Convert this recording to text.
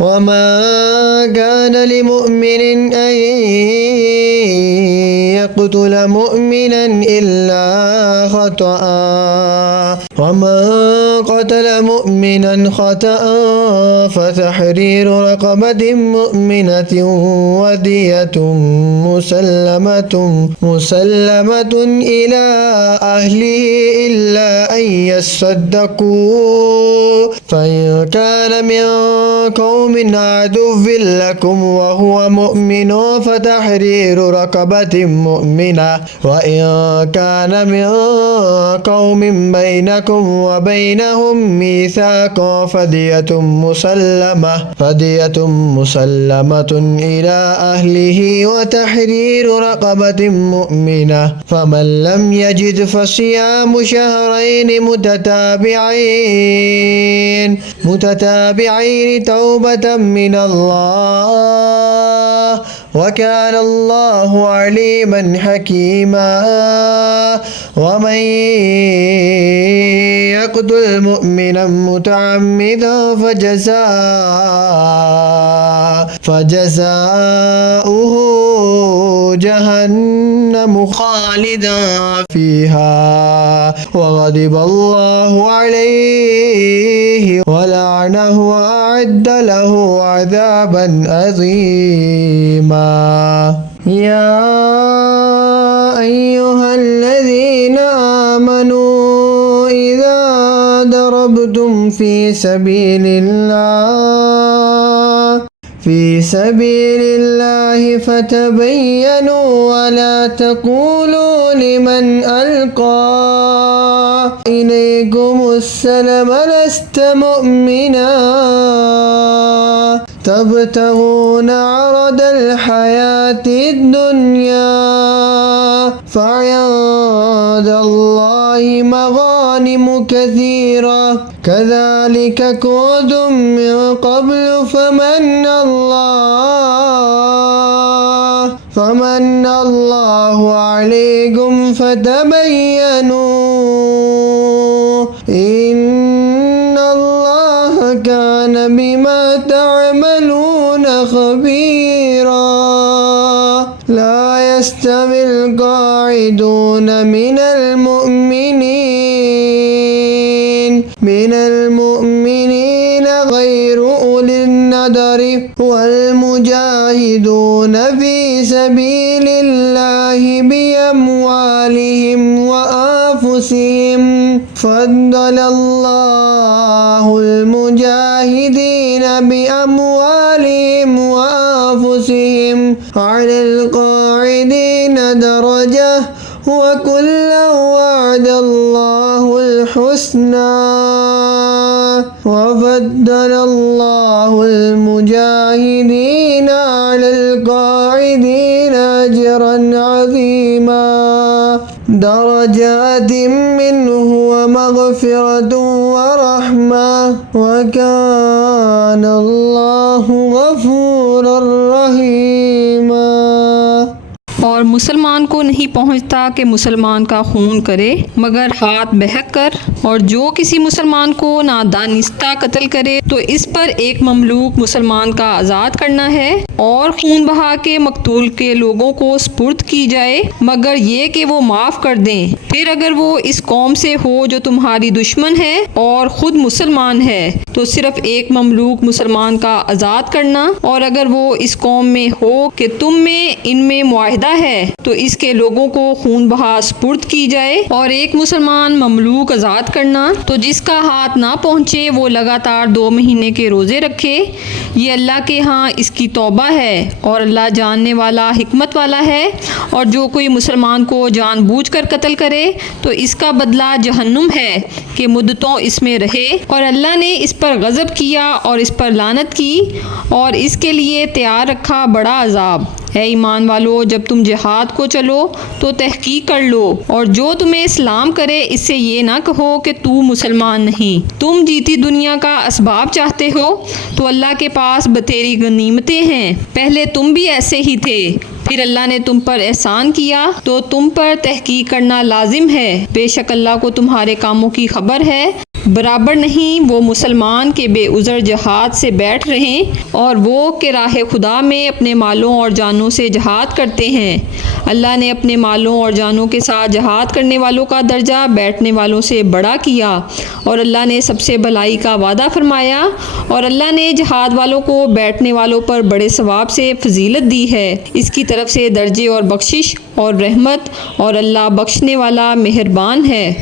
وما كان لمؤمن أن يقتل مؤمنا إلا خطأ ومن قتل مؤمنا خطأ فتحرير رقبة مؤمنة ودية مسلمة إلى أهله إلا أن يصدقوا فإن كان من قوم عدو لكم وهو مؤمن فتحرير رقبة مؤمنة وإن كان من قوم بينكم وبينهم ميثاق فدية مسلمة إلى أهله وتحرير رقبة مؤمنة فمن لم يجد فصيام شهرين متتابعين توبة من الله وكان الله عليما حكيما ومن يقتل مؤمنا متعمدا فجزاؤه جهنم خالدا فيها وغضب الله عليه ولعنه وأعد له عذابا عظيما يا أيها الذين آمنوا إذا ضربتم في سبيل الله فتبينوا ولا تقولوا لمن ألقى إليكم السلام لست مؤمنا تبتغون عرض الحياة الدنيا فعند الله مغانم كثيرة كذلك كنتم من قبل فمن الله عليكم فتبينوا إن الله كان بما تعملون خبيرا لا يستوي القاعدون من المؤمنين غير أولي النضر والمجاهدون في سبيل الله بأموالهم وأنفسهم فضل الله المجاهدين بأموالهم وأنفسهم على القاعدين درجة وكلا وعد الله الحسنى وفضل الله المجاهدين على القاعدين أجرا عظيما درجات منه ومغفرة ورحمة وكان الله غفورا رحيما। और मुसलमान को नहीं पहुंचता कि मुसलमान का खून करे मगर हाथ बहक कर, और जो किसी मुसलमान को नादानिस्ता कत्ल करे तो इस पर एक ममलूक मुसलमान का आज़ाद करना है और खून बहा के मकतूल के लोगों को स्पुर्द की जाए मगर ये कि वो माफ़ कर दें। फिर अगर वो इस कौम से हो जो तुम्हारी दुश्मन है और ख़ुद मुसलमान है तो सिर्फ एक ममलूक मुसलमान का आज़ाद करना, और अगर वो इस कौम में हो कि तुम में इनमें मुआहिदा है तो इसके लोगों को खून बहा स्पुर्द की जाए और एक मुसलमान ममलूक आज़ाद करना। तो जिसका हाथ ना पहुँचे वो लगातार 2 महीने के रोज़े रखे। ये अल्लाह के यहाँ इसकी तौबा है और अल्लाह जानने वाला हिकमत वाला है। और जो कोई मुसलमान को जानबूझकर कत्ल करे तो इसका बदला जहन्नुम है कि मुद्दतों इसमें रहे, और अल्लाह ने इस पर गज़ब किया और इस पर लानत की और इसके लिए तैयार रखा बड़ा अज़ाब। है ईमान वालो, जब तुम जिहाद को चलो तो तहकीक कर लो, और जो तुम्हें इस्लाम करे इससे ये ना कहो कि तू मुसलमान नहीं। तुम जीती दुनिया का असबाब चाहते हो तो अल्लाह के पास बतेरी गनीमतें हैं। पहले तुम भी ऐसे ही थे, फिर अल्लाह ने तुम पर एहसान किया तो तुम पर तहकीक करना लाजिम है। बेशक अल्लाह को तुम्हारे कामों की खबर है। برابر نہیں وہ مسلمان کے بے عذر جہاد سے بیٹھ رہیں اور وہ کہ راہ خدا میں اپنے مالوں اور جانوں سے جہاد کرتے ہیں۔ اللہ نے اپنے مالوں اور جانوں کے ساتھ جہاد کرنے والوں کا درجہ بیٹھنے والوں سے بڑا کیا، اور اللہ نے سب سے بھلائی کا وعدہ فرمایا، اور اللہ نے جہاد والوں کو بیٹھنے والوں پر بڑے ثواب سے فضیلت دی ہے۔ اس کی طرف سے درجے اور بخشش اور رحمت، اور اللہ بخشنے والا مہربان ہے۔